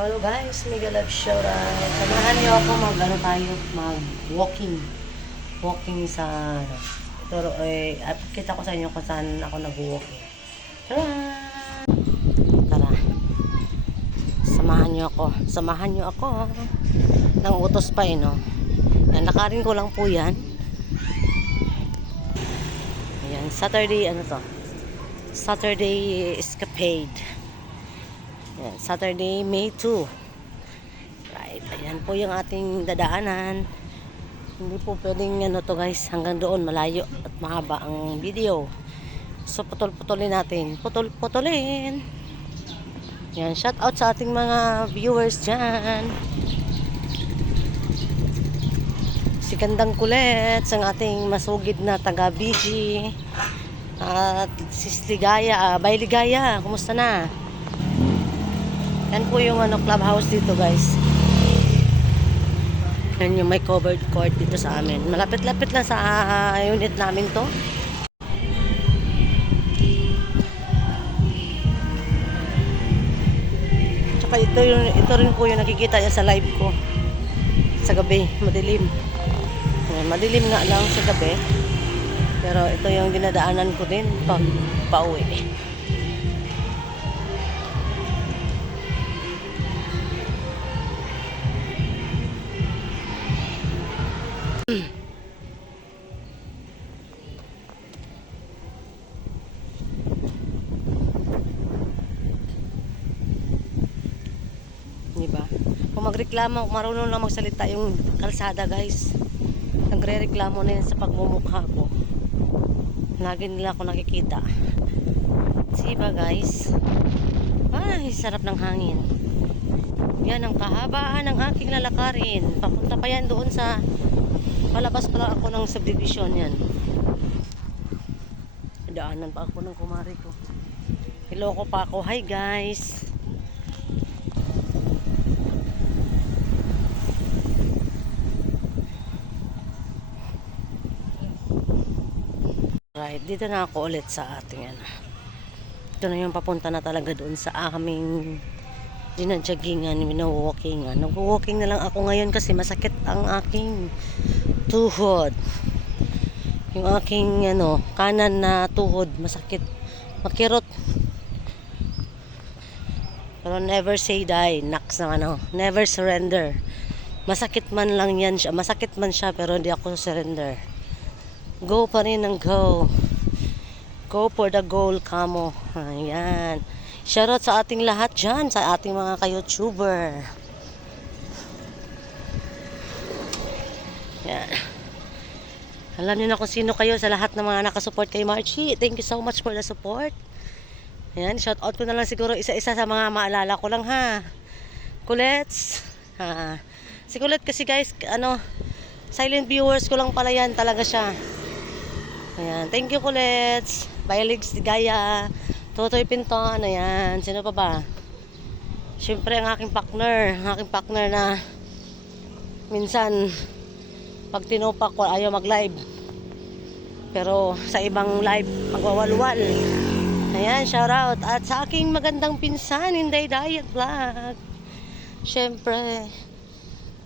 Hello guys, Mega Love Showtime. Samahan niyo ako mag-walking. Walking sa Toro, kita ko sa inyo kung saan ako nag-walking. Tara! Tara. Samahan niyo ako. Nang utos pa no. Yan, lakarin ko lang po yan. Ayan, Saturday, Saturday escapade. Ayan, Saturday, May 2. Right, ayan po yung ating dadaanan. Hindi po pwedeng to guys, hanggang doon malayo at mahaba ang video. So putol-putulin natin. Putol-putulin. Ayan, shout out sa ating mga viewers dyan. Si Gandang Kulet, ang ating masugid na taga-BG. At Sis Ligaya, Bay Ligaya, kumusta na? Yan po yung clubhouse dito guys. Yan yung may covered court dito sa amin. Malapit-lapit lang sa unit namin to. Tsaka ito rin po yung nakikita niya sa live ko. Sa gabi, madilim. Yan, madilim nga lang sa gabi. Pero ito yung dinadaanan ko din pag pauwi. Diba? Kung magreklamo, marunong lang magsalita yung kalsada guys. Nagre-reklamo na yan sa pagmumukha ko. Lagi nila ako nakikita. Diba guys? Ay, sarap ng hangin. Yan ang kahabaan ng aking lalakarin. Papunta pa yan doon sa palabas pala ako ng subdivision yan. Daanan pa ako ng kumari ko. Iloko pa ako. Hi guys. Right, dito na ako ulit sa ating ito na yung papunta na talaga doon sa aming dinadjaggingan, wino-walkingan. Nag-walking na lang ako ngayon kasi masakit ang aking tuhod. Yung aking kanan na tuhod masakit, makirot. Pero never say die, naks na never surrender. Masakit man lang yan siya, masakit man siya pero hindi ako surrender. Go pa rin ang go. Go for the goal, kamo. Ayan. Shoutout sa ating lahat dyan, sa ating mga ka-YouTuber. Ayan. Alam niyo na kung sino kayo sa lahat ng mga nakasupport kay Marchie. Thank you so much for the support. Ayan, shoutout ko na lang siguro isa-isa sa mga maalala ko lang ha. Kulets. Si Kulet kasi guys, silent viewers ko lang pala yan, talaga siya. Ayan, thank you Kulets. Bayligs Gaya, Totoy Pinton, ayan, sino pa ba? Siyempre ang aking partner na minsan pag tinupak ko ayaw mag-live. Pero sa ibang live magwawalwal. Ayan, shout out. At sa aking magandang pinsan, Inday Diet Vlog. Siyempre,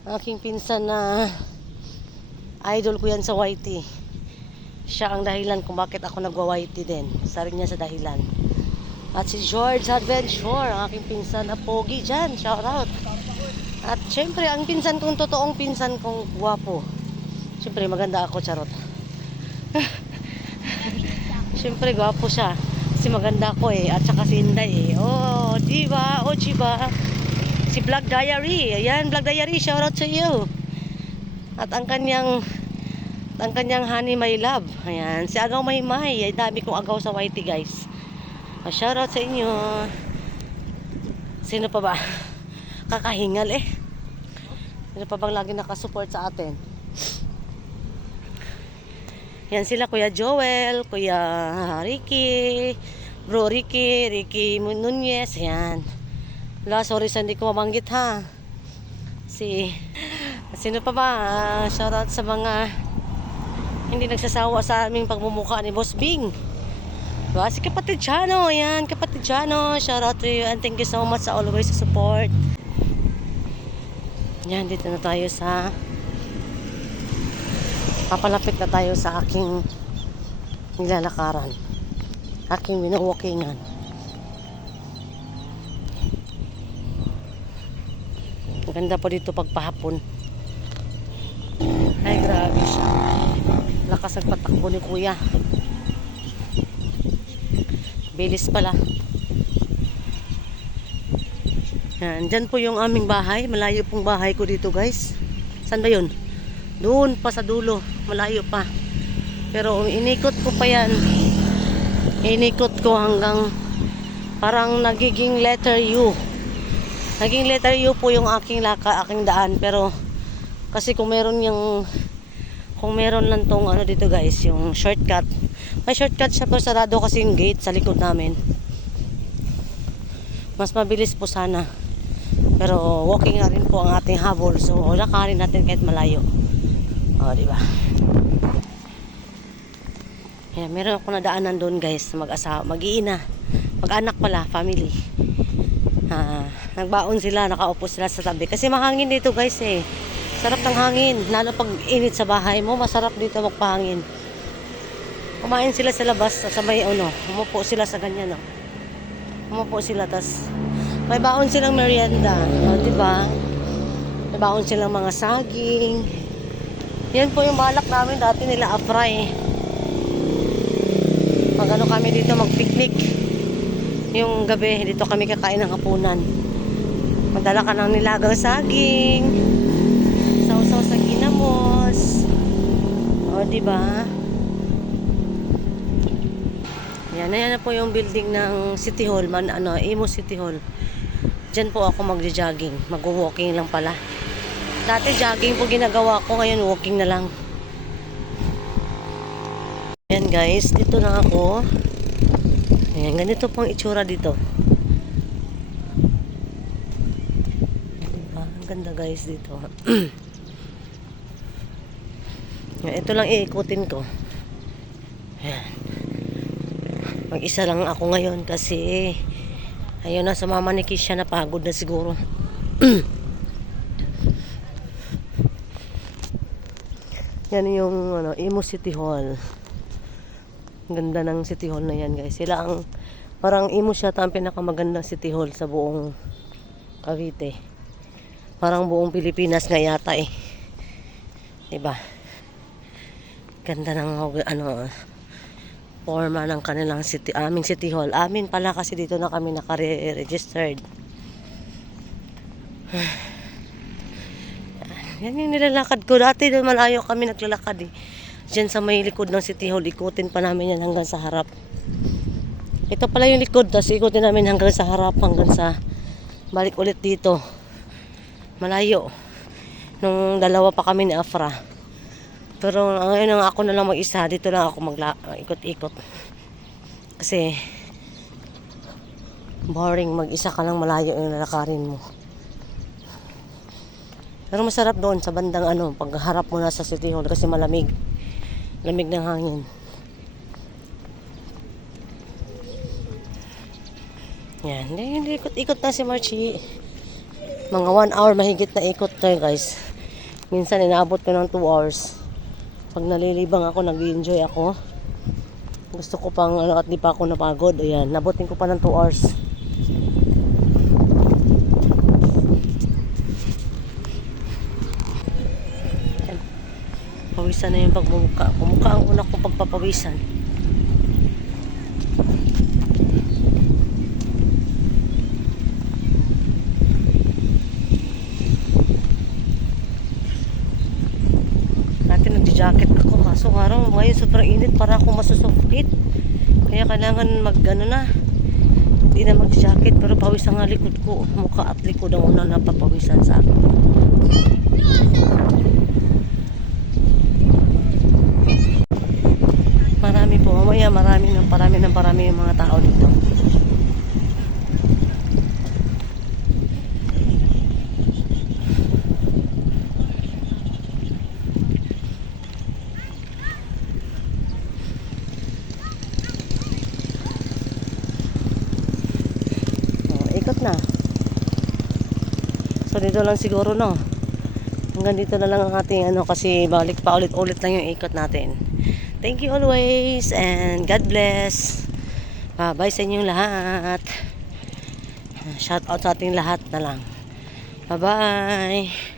aking pinsan na idol ko yan sa YT. Siya ang dahilan kung bakit ako nagwa-YT din. Isa rin niya sa dahilan. At si George Adventure, ang aking pinsan na pogi dyan. Shout out. At syempre, ang pinsan kong totoong pinsan kong guwapo. Syempre, maganda ako, charot. Syempre, guwapo siya. Kasi maganda ako At saka si Inday Oh, diba? Oh, diba? Si Vlog Diary. Ayan, Vlog Diary. Shout out to you. At ang kanyang honey my love. Ayan, si Agaw Maymay. Ay dami kong agaw sa YT guys. Shout out sa inyo. Sino pa ba? Kakahingal Sino pa bang lagi nakasupport sa atin? Yan sila Kuya Joel, Kuya Ricky, Bro Ricky Nunez. Ayan. Wala, sorry sa hindi ko mabanggit ha. Sino pa ba? Shout out sa mga hindi nagsasawa sa aming pagmumukha ni Boss Bing. Diba? Si Kapatid Chano, ayan, Kapatid Chano, shout out to you and thank you so much sa always sa support. Yan, dito na tayo sa papalapit na tayo sa aking nilalakaran, aking winawalkingan. Maganda po dito pagpahapon. Ay, grabe siya. Lakas ang patakbo ni kuya. Bilis pala. Yan, dyan po yung aming bahay. Malayo pong bahay ko dito, guys. Saan ba yun? Doon pa sa dulo. Malayo pa. Pero inikot ko pa yan. Inikot ko hanggang parang nagiging letter U. Naging letter U po yung aking daan. Pero kasi kung meron lang tong ano dito, guys, yung shortcut. May shortcut siya pero sarado kasi yung gate sa likod namin. Mas mabilis po sana. Pero walking na rin po ang ating habol. So lakarin natin kahit malayo. O, diba? Yeah, meron ako nadaanan doon, guys, mag-iina. Mag-anak pala, family. Nagbaon sila, nakaupo sila sa tabi. Kasi mahangin dito, guys, eh. Sarap ng hangin. Lalo pag init sa bahay mo, masarap dito magpahangin. Kumain sila sa labas, sa may umupo sila sa ganyan, no. Umupo sila, tas may baon silang merienda. O, diba? May baon silang mga saging. Yan po yung balak namin dati nila afray. Magano kami dito mag-picnic. Yung gabi, dito kami kakain ng hapunan. Madala ka ng nilagang saging. Sausaw sa ginamos. O, diba? Yan na po yung building ng City Hall. Imo City Hall. Diyan po ako magja-jogging. Mag-walking lang pala. Dati jogging po ginagawa ko. Ngayon walking na lang. Ayan, guys, dito na ako. Ayan, ganito pong itsura dito. Diba? Ang ganda, guys, dito. Ito lang iikutin ko. Ayan. Mag-isa lang ako ngayon kasi ayun na, sumama ni Kisha, na pagod na siguro. Yan yung Imo City Hall. Ganda ng City Hall na yan, guys. Sila ang parang Imo siya ang pinakamagandang City Hall sa buong Cavite. Parang buong Pilipinas nga yata eh. Diba? Ganda ng forma ng kanilang aming City Hall. Amin pala kasi dito na kami naka-registered. Yan yung nilalakad ko. Dati doon malayo kami naglalakad eh. Diyan sa may likod ng City Hall, ikutin pa namin yan hanggang sa harap. Ito pala yung likod, tapos ikutin namin hanggang sa harap, hanggang sa balik ulit dito. Malayo. Nung dalawa pa kami ni Afra. Pero ngayon ako na lang mag-isa, dito lang ako ikot-ikot. Kasi boring, mag-isa ka lang, malayo yung lalakarin mo. Pero masarap doon sa bandang pagharap mo na sa City Hall kasi malamig. Lamig ng hangin. Yan. Hindi ikot-ikot na si Marchie. Mga 1 hour mahigit na ikot tayo, guys. Minsan inaabot ko ng 2 hours. Pag nalilibang ako, nag-enjoy ako. Gusto ko pang at di pa ako napagod. Ayan, nabutin ko pa ng 2 hours. Pawisan na yung pagmumuka. Pumuka ang una ko pagpapawisan. Dati nag-jacket ako. Kaso ngayon sobrang init, para ako masusuffocate. Kaya kailangan hindi na mag-jacket. Pero pawis ang likod ko. Mukha at likod ang una napapawisan sa akin. Marami po. Mamaya marami yung mga tao dito. Ikot na. So dito lang siguro, no? Hanggang dito na lang ang ating ano kasi balik pa ulit-ulit lang yung ikot natin. Thank you always and God bless. Bye sa inyong lahat. Shout out sa ating lahat na lang. Bye bye.